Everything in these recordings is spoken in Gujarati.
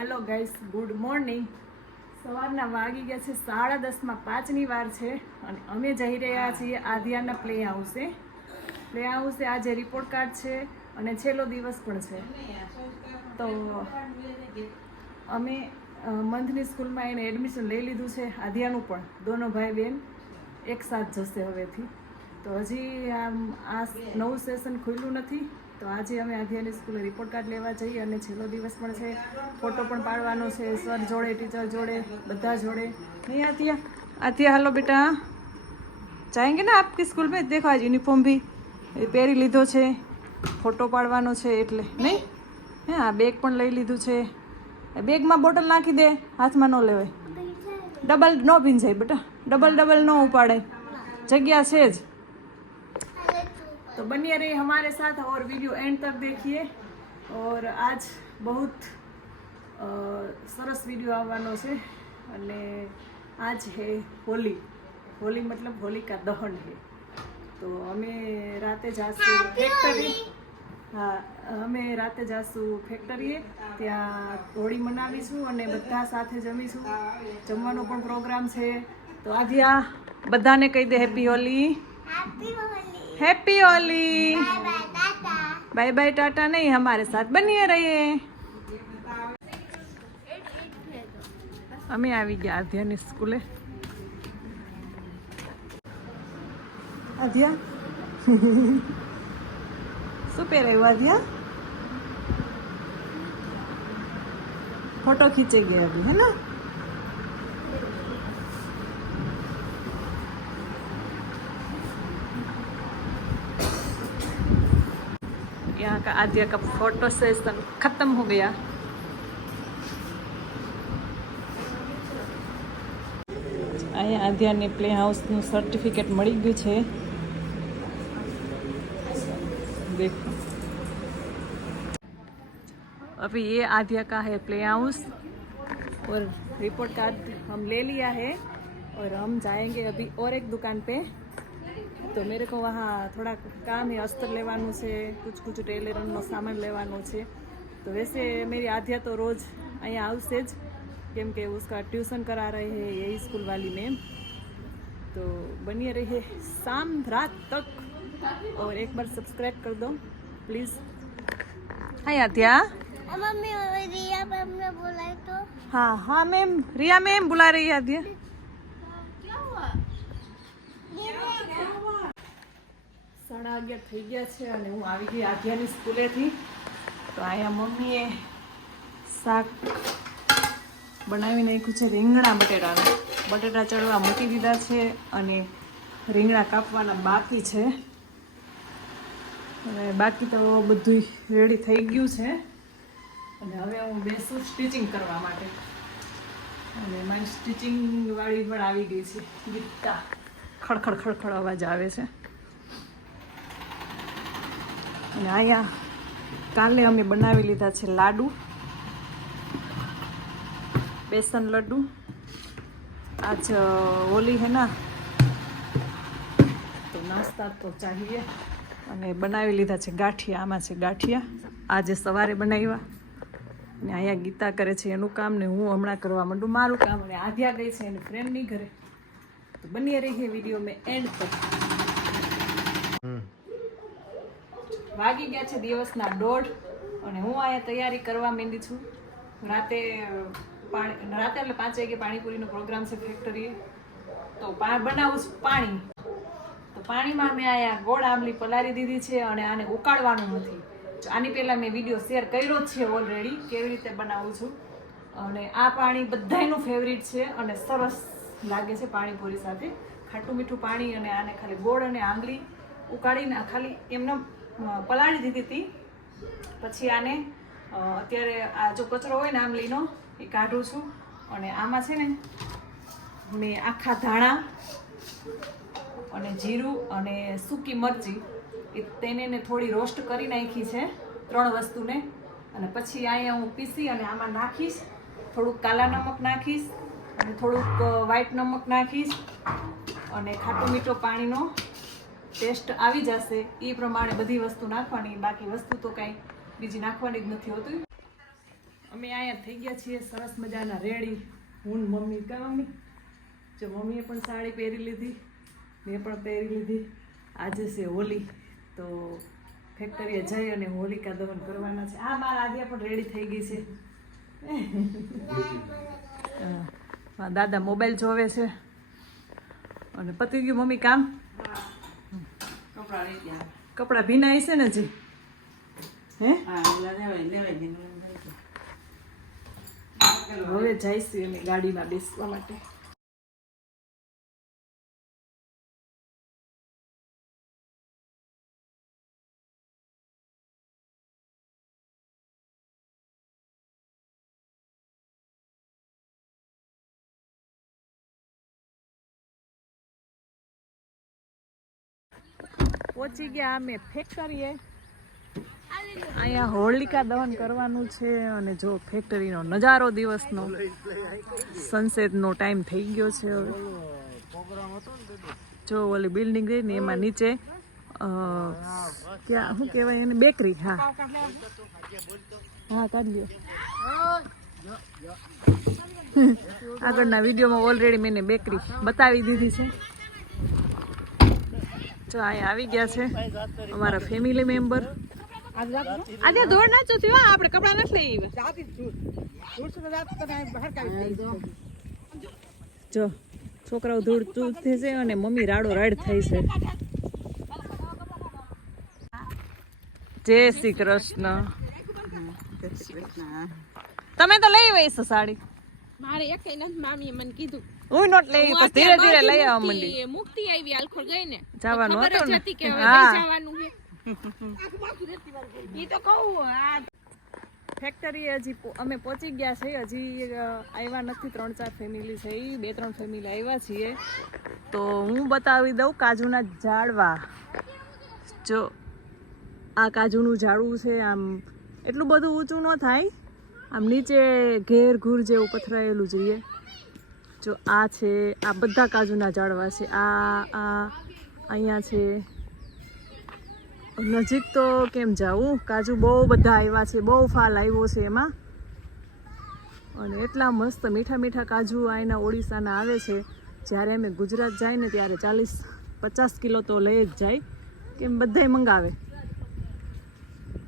Hello guys, good morning. સવારના વાગી ગયા છે 10:30 વાર છે અને અમે જઈ રહ્યા છીએ આધ્યાના પ્લે હાઉસે. આજે રિપોર્ટ કાર્ડ છે અને છેલ્લો દિવસ પણ છે. તો અમે મંથની સ્કૂલમાં એને એડમિશન લઈ લીધું છે. આધ્યાનું પણ દોનો ભાઈ બહેન એક સાથ જશે હવેથી. તો હજી આ નવું સેશન ખુલ્યું નથી. તો આજે અમે આધ્યાની સ્કૂલે રિપોર્ટ કાર્ડ લેવા જઈએ અને છેલ્લો દિવસ પણ છે. ફોટો પણ પાડવાનો છે, સર જોડે, ટીચર જોડે, બધા જોડે. નહીં आतिया, आतिया हेलो बेटा, जाएंगे ना आपकी स्कूल में? देखो आज यूनिफॉर्म भी પહેરી લીધો છે, ફોટો પાડવાનો છે એટલે. નહીં હે, આ બેગ પણ લઈ લીધું છે. બેગમાં બોટલ નાખી દે, હાથમાં ન લેવાય. ડબલ ન ભીંજાય બેટા, ડબલ ન ઉપાડાય, जगह से तो बनिए रहिए हमारे साथ और वीडियो एंड तक देखिए. और आज बहुत सरस वीडियो આવવાનો છે અને आज है होली. होली मतलब होली का दहन है. तो અમે રાતે જાશું ફેક્ટરી. હા, અમે રાતે જાશું ફેક્ટરીએ. ત્યાં હોળી મનાવીશું અને બધા સાથે જમીશું. જમવાનો પણ પ્રોગ્રામ છે. તો આજે આ બધાને કહી દે happy Holi. Happy Holi. Bye bye tata नहीं, हमारे साथ बनिए रहिए. અમે આવી ગયા આધ્યાની સ્કૂલે. આધ્યા શું પહેરાયું આધ્યા? फोटो खींचेंगे अभी, है ना? यहाँ का आद्या का फोटो सेशन खत्म हो गया. અહીંયા આદ્યાને પ્લે હાઉસનું સર્ટિફિકેટ મળી ગયું છે. देखो अभी ये आद्या का है प्ले हाउस और रिपोर्ट कार्ड हम ले लिया है और हम जाएंगे अभी और एक दुकान पे. तो मेरे को वहाँ थोड़ा काम है, अस्तर लेवानू से, कुछ टेलरનો सामान लेवानो છે. तो वैसे मेरी आध्या तो रोज़ અહીંયા આવશે જ, કેમ કે उसका ट्यूशन करा रहे हैं यही स्कूल वाली मैम. तो बनिए रहिए शाम रात तक और एक बार सब्सक्राइब कर दो please. Hi Aadhya. Mummy Riya ma'am ने बुलाए तो. हाँ हाँ मैम, रिया मैम बुला रही है आध्या. 11:30 થઈ ગયા છે અને હું આવી ગઈ આધ્યાની સ્કૂલેથી. તો અહીંયા મમ્મીએ શાક બનાવી નાખ્યું છે, રીંગણા બટેટાનું. બટેટા ચડવા મૂકી દીધા છે અને રીંગણા કાપવાના બાકી છે. અને બાકી તો બધું રેડી થઈ ગયું છે. અને હવે હું બેસું સ્ટિચિંગ કરવા માટે. અને મારી સ્ટિચિંગ વાળી પણ આવી ગઈ છે. ગીતા ખડખડ અવાજ આવે છે. અને અહીંયા કાલે અમે બનાવી લીધા છે લાડુ, बेसन लड्डू. आज होली है ना, तो नाश्ता तो चाहिए. અને બનાવી લીધા છે ગાંઠિયા. આમાં છે ગાંઠિયા, આજે સવારે બનાવ્યા. અને અહીંયા ગીતા કરે છે એનું કામ ને હું હમણાં કરવા માંડું મારું કામ. અને આધ્યા ગઈ છે એની ફ્રેન્ડની ઘરે. તો બની રહી વિડીયો મેં એન્ડ તક. વાગી ગયા છે દિવસના 1:30 અને હું અહીંયા તૈયારી કરવા માંડી છું. રાતે એટલે 5 વાગે પાણીપુરીનો પ્રોગ્રામ છે ફેક્ટરીએ. તો બનાવું છું પાણી. તો પાણીમાં મેં અહીંયા ગોળ આંબલી પલાળી દીધી છે અને આને ઉકાળવાનું નથી. આની પહેલાં મેં વિડીયો શેર કર્યો જ છે ઓલરેડી, કેવી રીતે બનાવું છું. અને આ પાણી બધાયનું ફેવરિટ છે અને સરસ લાગે છે પાણીપુરી સાથે. ખાટું મીઠું પાણી અને આને ખાલી ગોળ અને આંબલી ઉકાળીને ખાલી એમને પલાળી દીધી હતી. પછી આને અત્યારે આ જો કચરો હોય ને આંબલીનો એ કાઢું છું. અને આમાં છે ને મેં આખા ધાણા અને જીરું અને સૂકી મરચી તેને થોડી રોસ્ટ કરી નાખી છે, 3 વસ્તુને. અને પછી અહીંયા હું પીસી અને આમાં નાખીશ. થોડુંક કાલા નમક નાખીશ અને થોડુંક વ્હાઈટ નમક નાખીશ. અને ખાટું મીઠો પાણીનો ટેસ્ટ આવી જશે એ પ્રમાણે બધી વસ્તુ નાખવાની. બાકી વસ્તુ તો કાંઈ બીજી નાખવાની જ નથી હોતી. અમે અહીંયા થઈ ગયા છીએ સરસ મજાના રેડી. હું ને મમ્મી. કા મમ્મી? જો મમ્મીએ પણ સાડી પહેરી લીધી, મેં પણ પહેરી લીધી. આજે છે હોલી, તો ફેક્ટરીએ જઈ અને હોલિકા દહન કરવાના છે. આ મારા આદ્યા પણ રેડી થઈ ગઈ છે. દાદા મોબાઈલ જોવે છે અને પતી ગયું મમ્મી કામ. કપડા ભીના છે ને હજી? હે હવે જઈશું અમે ગાડીમાં બેસવા માટે. પહોંચી ગયા અમે ફેક્ટરીએ. અહીંયા હોલિકા દહન કરવાનું છે અને જો ફેક્ટરીનો નજારો દિવસનો સનસેટનો ટાઈમ થઈ ગયો છે. હવે જો ઓલી બિલ્ડિંગ રહી ને એમાં નીચે ક્યાં શું કહેવાય એને, બેકરી. હા હા કાઢી લ્યો. આગળના વિડીયોમાં ઓલરેડી મેં બેકરી બતાવી દીધી છે. જો અહીંયા આવી ગયા છે અમારા ફેમિલી મેમ્બર. આજે દોડ નાચો થયો, આપણે કપડા નથી લઈ આવ્યા. જો છોકરાઓ ધૂળ ચૂથે છે અને મમ્મી રાડો રાડ થઈ છે. જય શ્રી કૃષ્ણ. તમે તો લઈ વઈશો સાડી? મારે એક નથી, મામીએ મને કીધું હું નોટ લઈ, પછી ધીરે ધીરે લઈ આવવા માંડી. મુક્તિ આવી આલખોડ ગઈ ને જવાનું હતું ને. કે હવે લઈ જવાનું છે. ઈ તો કહું આ ફેક્ટરી હજી અમે પહોંચી ગયા છે, હજી આવ્યા નથી. 3-4 ફેમિલી છે, 2-3 ફેમિલી આવ્યા છીએ. તો હું બતાવી દઉં કાજુના ઝાડવા. જો આ કાજુનું ઝાડવું છે, આમ એટલું બધું ઊંચું ન થાય, આમ નીચે ઘેર ઘૂર જેવું પથરાયેલું જોઈએ. જો આ છે, આ બધા કાજુના ઝાડવા છે. આ અહીંયા છે. નજીક તો કેમ જાવું, કાજુ બહુ બધા આવ્યા છે, બહુ ફાલ આવ્યો છે એમાં. અને એટલા મસ્ત મીઠા મીઠા કાજુ અહીંના ઓડિશાના આવે છે. જ્યારે અમે ગુજરાત જાય ને ત્યારે 40-50 કિલો તો લઈ જ જાય, કેમ બધાય મંગાવે.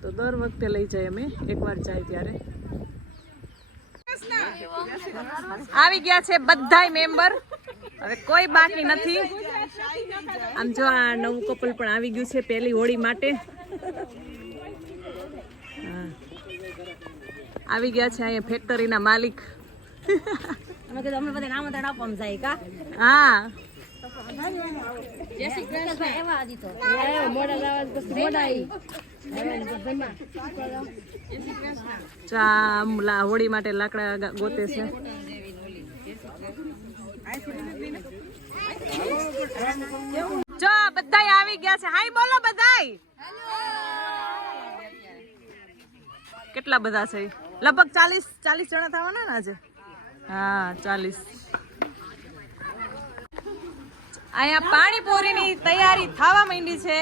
તો દર વખતે લઈ જાય અમે, એકવાર જાય ત્યારે. આવી ગયા છે બધાય મેમ્બર, હવે કોઈ બાકી નથી. આમ જો આ નવું કપલ પણ આવી ગયું છે પહેલી હોળી માટે. આવી ગયા છે અહીંયા ફેક્ટરીના માલિક. હા હોળી માટે લાકડા ગોતે છે. જો બધાય આવી ગયા છે. હાય બોલો બધાય. કેટલા બધા છે? લગભગ 40 જણા થવાના ને આજે. હા 40. અહીંયા પાણીપુરીની તૈયારી થવા માંડી છે.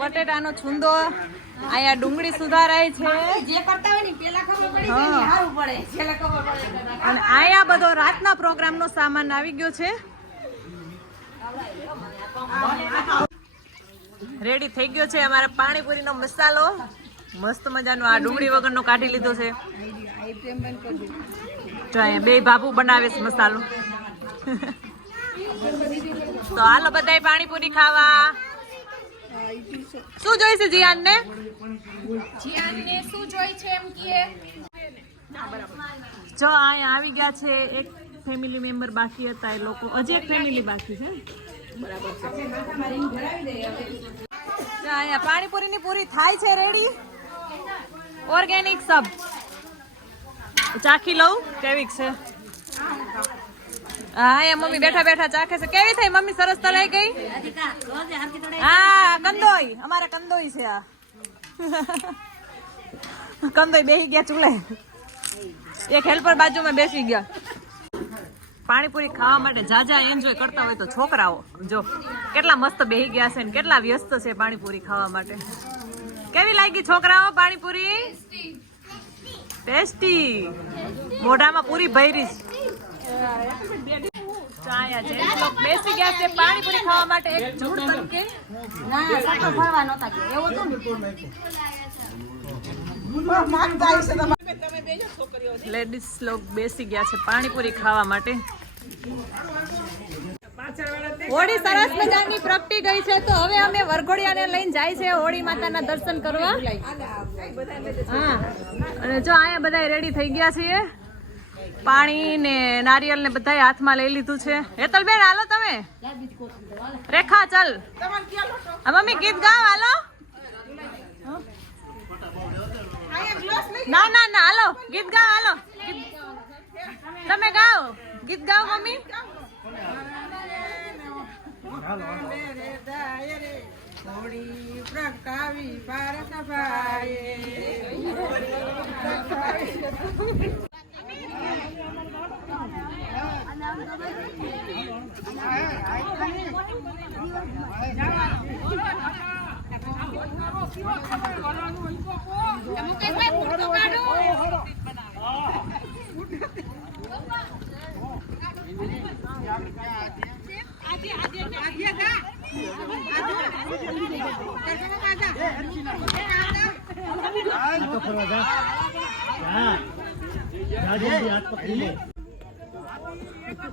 બટેટાનો છુંદો, અહીંયા ડુંગળી સુધારાય છે. જે કરતા હોય ને પેલા ખબર પડી જાય ને સારું પડે, છેલ્લે ખબર પડે. અને અહીંયા બધો રાતના પ્રોગ્રામનો સામાન આવી ગયો છે. રેડી થઈ ગયો છે અમારા પાણીપુરીનો મસાલો. મસ્ત મજાનો આ ડુંગળી વગરનો કાઢી લીધો છે. જો અહીંયા 2 બાબુ બનાવે છે મસાલો. તો હાલો બધાય પાણીપુરી ખાવા. શું જોઈશે જીયાનને? જીયાનને શું જોઈ છે એમ કે જો અહીંયા આવી ગયા છે. એક ફેમિલી મેમ્બર બાકી હતા, એ લોકો હજી એક ફેમિલી બાકી છે. બરાબર છે. અહીંયા પાણીપુરીની પૂરી થાય છે રેડી. ઓર્ગેનિક સબ ચાખી લઉં કેવીક છે. હા અહીંયા મમ્મી બેઠા બેઠા ચાખે છે. કેવી થઈ મમ્મી? સરસ તળાઈ ગઈ? હા કંદોઈ, અમારા કંદોઈ છે આ. કંદોઈ બેસી ગયા ચૂલે. એક હેલ્પર બાજુમાં બેસી ગયા. પાણીપુરી ખાવા માટે જાજા એન્જોય કરતા હોય તો છોકરાઓ જો કેટલા મસ્ત બેસી ગયા છે ને કેટલા વ્યસ્ત છે પાણીપુરી ખાવા માટે. કેવી લાગી છોકરાઓ પાણીપુરી? ટેસ્ટી મોઢામાં પૂરી ભૈરી બેસી ગયા છે પાણીપુરી ખાવા માટે એક જૂડ તરીકે ના સાતો ફરવા નહોતા ગયા એવું હતું લેડીઝ લોક બેસી ગયા છે પાણીપુરી ખાવા માટે હોળી સરસ મજાની પ્રગટી ગઈ છે તો હવે અમે વરઘોડિયાને લઈને જાય છે હોળી માતાના દર્શન કરવા હા અને જો અહીંયા બધા રેડી થઈ ગયા છીએ પાણી ને નારિયેલ ને બધા હાથમાં લઈ લીધું છે હેતલબેન હાલો તમે રેખા ચલ મમ્મી ગીત ગાવ હાલો ના ના ના હાલો ગીત ગાવ હાલો તમે ગાઓ ગીત ગાઓ મમ્મી હોળી પ્રગટાવી ભારત ભાઈએ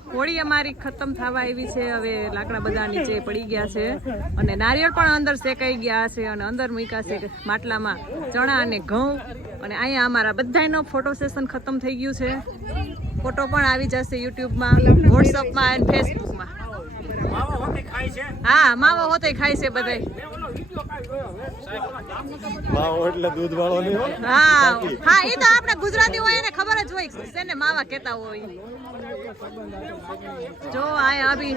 હોળી અમારી ખતમ થવા આવી છે હવે લાકડા બધા નીચે પડી ગયા છે અને નારિયેળ પણ અંદર શેકાઈ ગયા છે અને અંદર મૂક્યા છે માટલામાં ચણા અને ઘઉં અને અહીંયા અમારા બધાનો ફોટો સેશન ખતમ થઈ ગયું છે ફોટો પણ આવી જશે યુટ્યુબમાં વોટ્સઅપમાં અને ફેસબુકમાં હા માવો હોતે ખાય છે બધાય માવો એટલે દૂધ વાળો નહીં હોય હા હા એ તો આપણે ગુજરાતી હોય એને ખબર જ હોય શેને માવા કહેતા હોય જો આયા અભી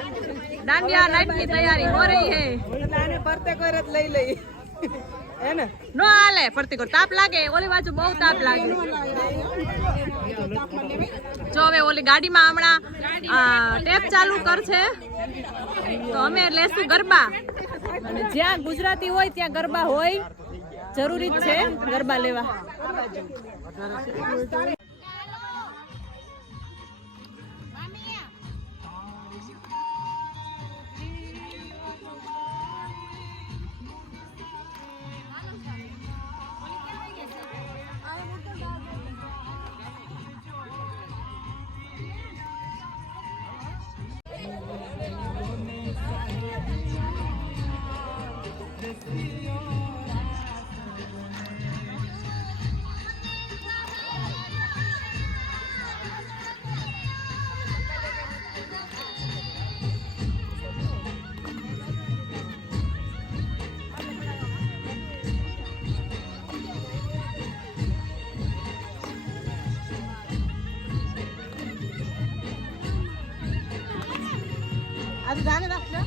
डांडिया नाइट की तैयारी हो रही है નાને પરતે કોઈ રત લઈ લઈ હે ને નો હાલે ફરતી કર તાપ લાગે ઓલી બાજુ બહુ તાપ લાગે જો હવે ઓલી ગાડીમાં હમણાં ટેપ ચાલુ કરશે તો અમે લેશું ગરબા અને જ્યાં ગુજરાતી હોય ત્યાં ગરબા હોય જરૂરી જ છે ગરબા લેવા આજે જાને રાખજો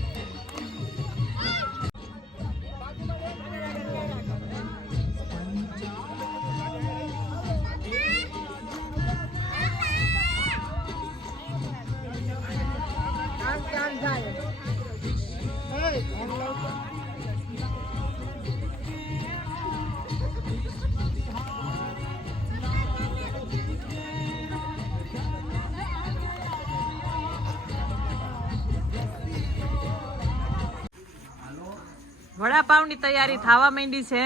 વડાપાવની તૈયારી થવા માંડી છે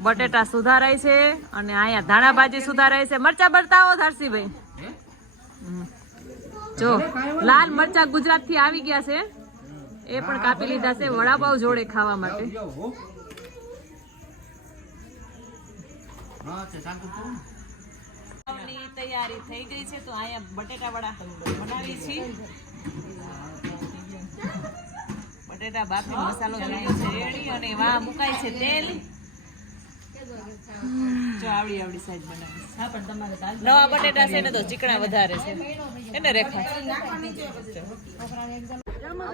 બટેટા સુધારાય છે અને અહીંયા ધાણા ભાજી સુધારાય છે મરચા બરતાવો ધરસીભાઈ જો લાલ મરચા ગુજરાત થી આવી ગયા છે એ પણ કાપી લીધા છે વડાપાવ જોડે ખાવા માટે તૈયારી થઈ ગઈ છે તો અહીંયા બટેટા વડા બનાવી છે બટેટા બાફી મસાલો જોડ્યો છે રેડી અને વા મુકાય છે તેલ જો આવડી આવડી સાઈઝ બનાવી હા પણ તમારે નવા બટેટા છે ને તો ચીકણા વધારે છે એને રેખા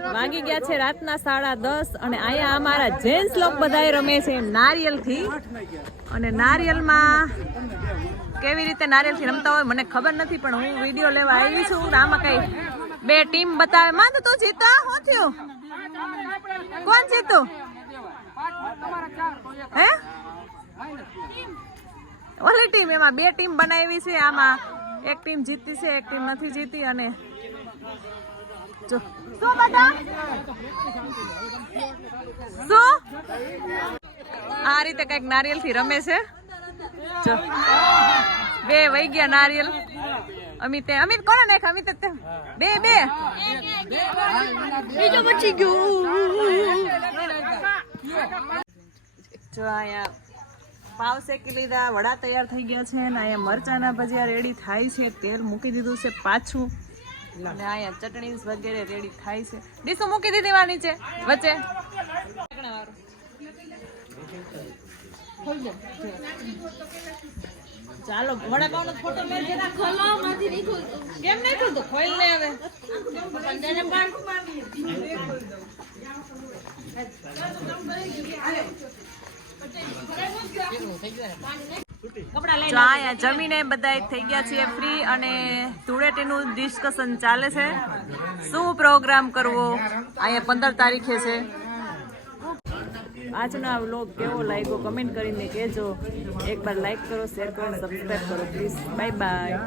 વાગી ગયા છે રાતના 10:30 અને અહીંયા અમારા જેન્ટ્સ લોક બધાય રમે છે નારિયેલ થી અને નારિયેલમાં કેવી રીતે નારિયેલ થી રમતા હોય મને ખબર નથી પણ હું વિડિયો લેવા આવી છું આમાં કઈ બે ટીમ બતાવે માં તો જીતા હું થયું કોણ જીતું હે ઓલી ટીમ એમાં 2 ટીમ બનાવી છે. આમાં એક ટીમ જીતી છે, એક ટીમ નથી જીતી. અને જો શું બધા શું આ રીતે કઈક નારિયેલ થી રમે છે. જો 2 વહી ગયા નારિયેલ. અમિત કોને નાખ? અમિત 2 બીજો બચી ગયો. જો અહીંયા પાવ શેકી લીધા, વડા તૈયાર થઈ ગયા છે. અને અહીંયા મરચાના ભજીયા રેડી થાય છે. તેલ મૂકી દીધું છે પાછું. અને અહીંયા ચટણી વગેરે રેડી થાય છે. ડીશું મૂકી દીધી વા નીચે વચ્ચે. ચાલો વડાપાવનો ફોટો મેં જરા ખોલો માંથી નહીં ખોલતો. કેમ નહીં ખોલતો? ખોલ લે હવે. બંધાને પાડું મારી. જો અહીંયા જમીને બધા થઈ ગયા છીએ ફ્રી. અને ધૂળેટીનું ડિસ્કશન ચાલે છે. શું પ્રોગ્રામ કરવો અહીંયા 15 તારીખે છે. આજનો આ વ્લોગ કેવો લાગ્યો કમેન્ટ કરીને કહેજો. એકવાર લાઈક કરો, શેર કરો, સબસ્ક્રાઈબ કરો પ્લીઝ. Bye bye.